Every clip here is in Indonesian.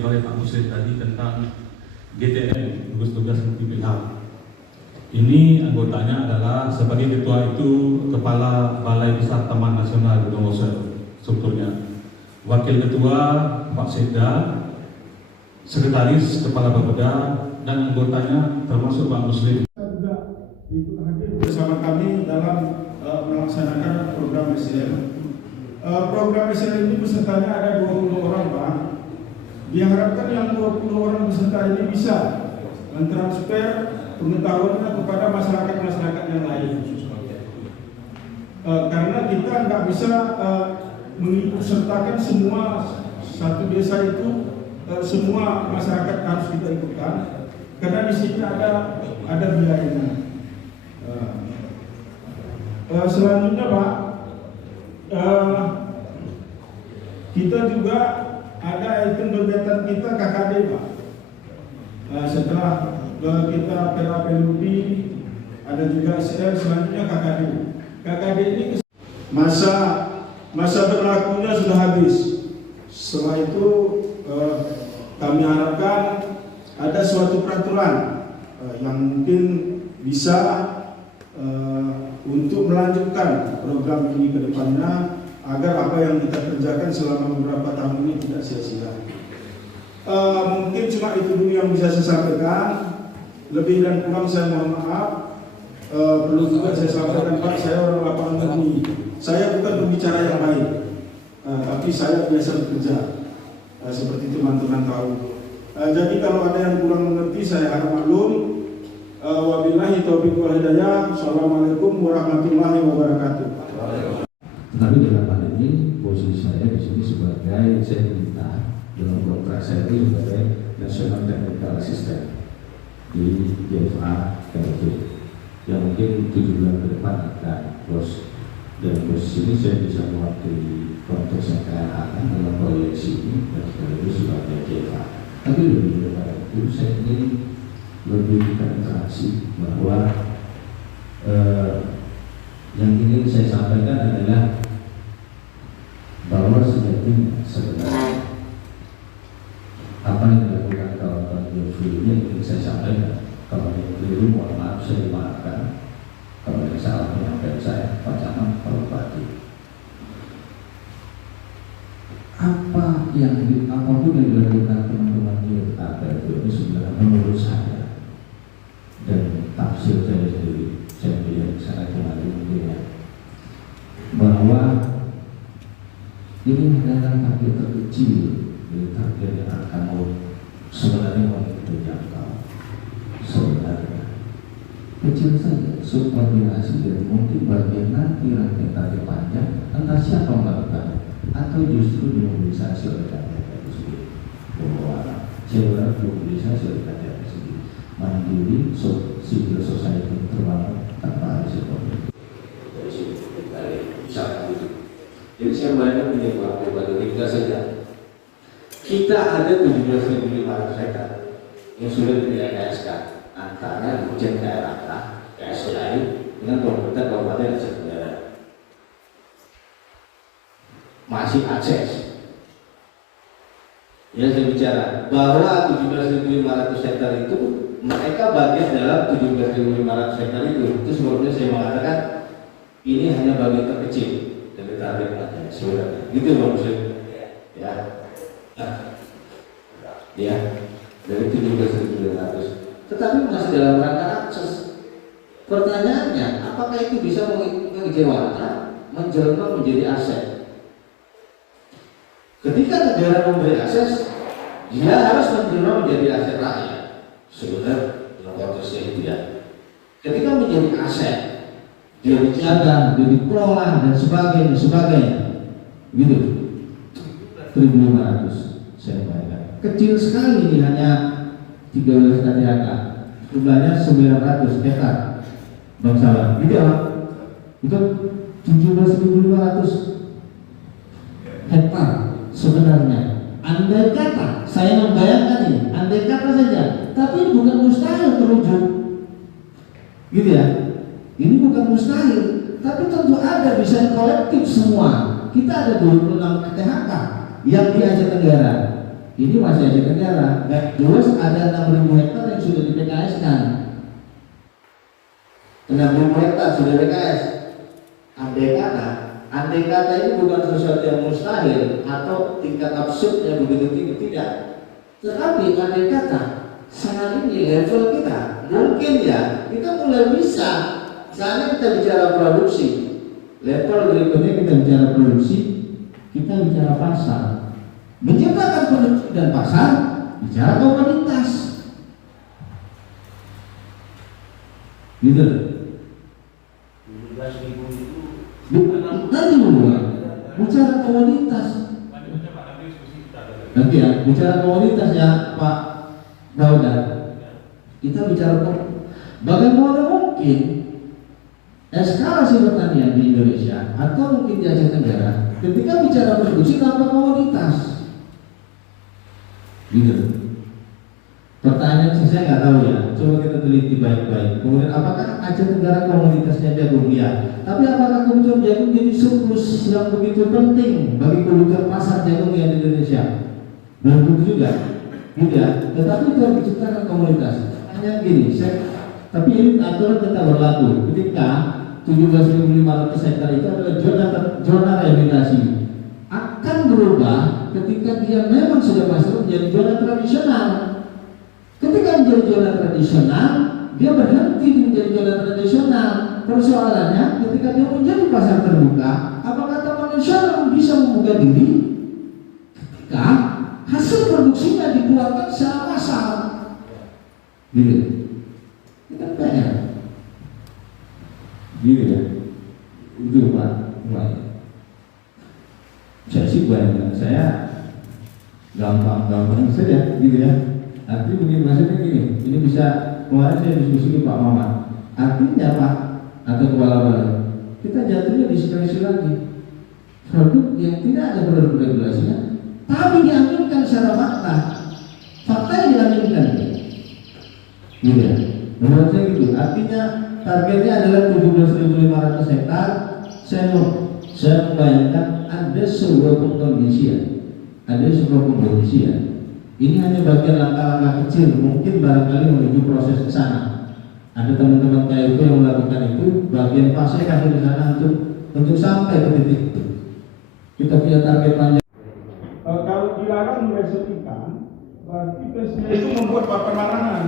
disampaikan oleh Pak Muslim tadi tentang GTM, gugus tugas multi-pihak. Ini anggotanya adalah sebagai ketua itu Kepala Balai Besar Taman Nasional Gunung Oser strukturnya. Wakil ketua Pak Sekda, sekretaris Kepala Bapeda, dan anggotanya termasuk Pak Muslim. Juga ikut hadir bersama kami dalam melaksanakan program SDM. Program SDM ini pesertanya ada 20 orang, Pak. Diharapkan yang 20 orang peserta ini bisa mentransfer pengetahuannya kepada masyarakat-masyarakat yang lain. Karena kita nggak bisa mengikutsertakan semua satu desa itu, semua masyarakat harus kita ikutkan, karena di sini ada biayanya. Selanjutnya, Pak, kita juga ada item kegiatan kita KKD, Pak. Setelah kita PLP, ada juga SR, selanjutnya KKD. KKD ini masa berlakunya sudah habis. Setelah itu kami harapkan ada suatu peraturan yang mungkin bisa untuk melanjutkan program ini ke depannya, agar apa yang kita kerjakan selama beberapa tahun ini tidak sia-sia. Mungkin cuma itu dulu yang bisa saya sampaikan. Lebih dan kurang saya mohon maaf. Perlu juga saya sampaikan, Pak, saya orang lapangan ini. Saya bukan pembicara yang baik, tapi saya biasa bekerja, seperti teman-teman tahu. Jadi kalau ada yang kurang mengerti, saya harap maklum. Wabillahi taufiq wal hidayah. Assalamualaikum warahmatullahi wabarakatuh. Tapi dalam hal ini posisi saya di sini sebagai, saya minta dalam kontrak saya itu sebagai National Technical Assistant di JFA KLJ, yang mungkin 7 bulan ke depan akan close. Dan posisi ini saya bisa mewakili konteks yang KLH dalam proyeksi ini dan sekaligus sebagai JFA. Tapi lebih daripada itu, saya ingin lebih berinteraksi bahwa yang ingin saya sampaikan adalah bahwa sejatinya sebenarnya apa yang dilakukan kawan-kawan Jeffrey ini ingin saya sampaikan. Kalau yang keliru, mohon maaf, saya dimaafkan. Kalau yang salah menyampaikan saya, Pak Camat, Pak Bupati. Apapun yang dilakukan teman-teman di APF ini sebenarnya menurut saya dan tafsir saya sendiri, saya melihat sangat kemarin bahwa ini adalah target terkecil dari target yang akan sebenarnya mau kita jangkau. Sebenarnya kecil saja, subordinasi dari mungkin bagian nanti rantai target panjang, entah siapa melakukan atau justru dimobilisasi oleh rakyat itu sendiri. Bahwa saya dimobilisasi oleh rakyat itu sendiri, mandiri, civil society terbangun tanpa ada sesuatu. Dari sini dari misalkan itu. Jadi saya banyak menyebabkan pada ringkas saja. Kita ada 17.500 hektar yang sudah dipilih KSK antara Dirjen KLHK, KSDI dengan pemerintah Kabupaten Aceh Tenggara. Masih akses. Ya, saya bicara bahwa 17.500 hektar itu mereka bagian dalam 17.500 hektar itu. Itu sebabnya saya mengatakan ini hanya bagian terkecil dari target aja sebenarnya. Gitu Bang Muslim. Ya. Nah, ya, dari 17.500. Tetapi masih dalam rangka akses. Pertanyaannya, apakah itu bisa mengejawantah menjelma menjadi aset? Ketika negara memberi akses, dia harus menjelma menjadi aset rakyat. Sebenarnya dalam konteksnya itu ya. Ketika menjadi aset, dia dijaga, dia dikelola dan sebagainya. Gitu. 1.500 saya bayangkan. Kecil sekali ini, hanya 13 KTHK. Jumlahnya 900 hektar. Bangsawan. Gitu ya. Itu 17.500 hektar sebenarnya. Andai kata, saya membayangkan ini, andai kata saja, tapi ini bukan mustahil terwujud. Gitu ya. Ini bukan mustahil, tapi tentu ada desain kolektif semua. Kita ada 26 KTHK yang di Aceh Tenggara. Ini masih Asia Tenggara. Terus ada 6.000 hektar yang sudah di PKS kan. 6.000 hektar sudah PKS. Andai kata ini bukan sesuatu yang mustahil atau tingkat absurdnya begitu tinggi, tidak. Tetapi andai kata saat ini level kita mungkin ya kita mulai bisa. Saat kita bicara produksi, level berikutnya kita bicara produksi, kita bicara pasar. Menciptakan produksi dan pasar, bicara komoditas. Gitu. Nanti bicara komoditas. Nanti ya, bicara komoditas ya Pak Dauda. Kita bicara bagaimana mungkin eskalasi pertanian di Indonesia atau mungkin di Asia Tenggara ketika bicara produksi tanpa komoditas. Gitu. Pertanyaan saya nggak tahu ya. Coba kita teliti baik-baik. Kemudian apakah Aceh Tenggara komoditasnya jagung? Ya. Tapi apakah kebutuhan jagung jadi surplus yang begitu penting bagi kebutuhan pasar jagung yang di Indonesia? Belum tentu juga. Tidak. Tetapi itu harus diciptakan komoditas. Hanya gini. Tapi ini aturan tetap berlaku. Ketika 17.500 hektar itu adalah zona rehabilitasi, akan berubah ketika dia memang sudah masuk menjadi zona tradisional. Ketika menjadi zona tradisional, dia berhenti menjadi zona tradisional. Persoalannya ketika dia menjadi pasar terbuka, apakah Taman Nasional bisa membuka diri ketika hasil produksinya dikeluarkan secara massal? Gitu. Itu kan PR. Gitu ya. Itu Pak. Saya sih bayangkan saya gampang saja gitu ya. Artinya begini, maksudnya gini, ini bisa kemarin saya diskusi ke Pak Mamat. Artinya Pak atau kepala balai, kita jatuhnya diskresi lagi. Produk yang tidak ada produk regulasinya, tapi diaminkan secara fakta. Fakta yang diaminkan, gitu ya. Menurut saya gitu. Artinya targetnya adalah 17.500 hektar. Saya membayangkan ada sebuah pengkondisian. Ini hanya bagian langkah-langkah kecil, mungkin barangkali menuju proses ke sana. Ada teman-teman KLP yang melakukan itu, bagian fase kasih di sana untuk sampai ke titik itu. Kita punya target panjang. Kalau dilarang meresepsikan, berarti presiden itu membuat papan larangan.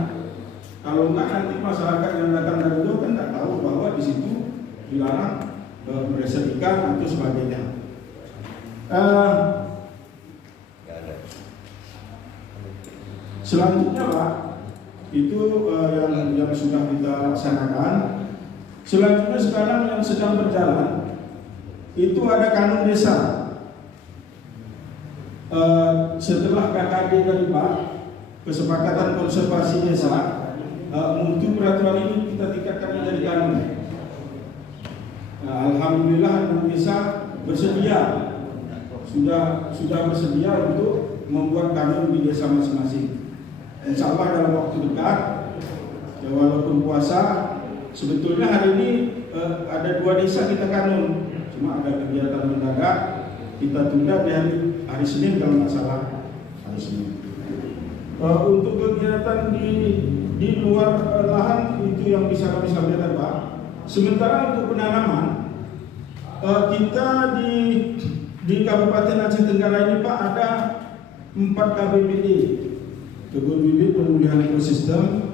Kalau enggak nanti masyarakat yang datang dari itu kan tidak tahu bahwa di situ dilarang meresepsikan atau sebagainya. Selanjutnya Pak, itu yang sudah kita laksanakan. Selanjutnya sekarang yang sedang berjalan itu ada kanun desa. Setelah KKD dari Pak, kesepakatan konservasi desa, mutu peraturan ini kita tingkatkan menjadi kanun. Alhamdulillah Indonesia bersedia, sudah bersedia untuk membuat kanun di desa masing-masing. Insya Allah dalam waktu dekat, ya walaupun puasa, sebetulnya hari ini ada 2 desa kita kanun, cuma ada kegiatan mendadak, kita tunda di hari Senin kalau nggak salah, hari Senin. Untuk kegiatan di luar lahan itu yang bisa kami sampaikan Pak. Sementara untuk penanaman, kita di Kabupaten Aceh Tenggara ini Pak ada 4 KBPE. Kebun bibit pemulihan ekosistem.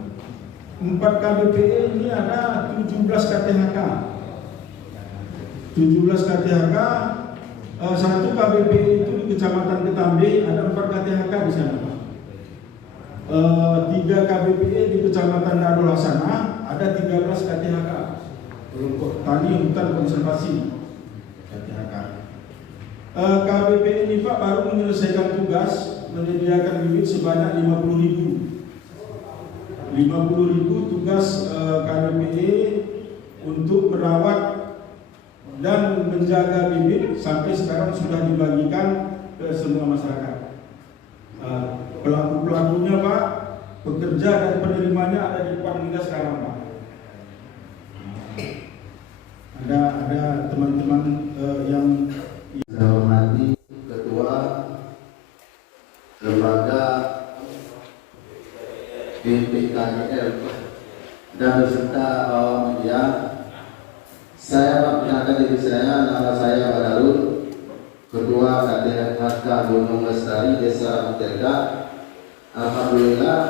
4 KBPE ini ada 17 KTHK. 17 KTHK, 1 KBPE itu di Kecamatan Ketambe ada 4 KTHK di sana. 3 KBPE di Kecamatan Darul Hasanah ada 13 KTHK. Kelompok tani hutan konservasi KTHK. KBPE ini Pak baru menyelesaikan tugas menyediakan bibit sebanyak 50.000 tugas KBPE untuk merawat dan menjaga bibit sampai sekarang sudah dibagikan ke semua masyarakat. Pelaku-pelakunya Pak, pekerja dan penerimanya ada di depan kita sekarang Pak. Ada teman-teman yang saya hormati Ketua Lembaga BPKGL dan beserta awak media. Saya memperkenalkan diri saya, nama saya Badarul, Ketua KDHK Gunung Lestari Desa Muterga. Alhamdulillah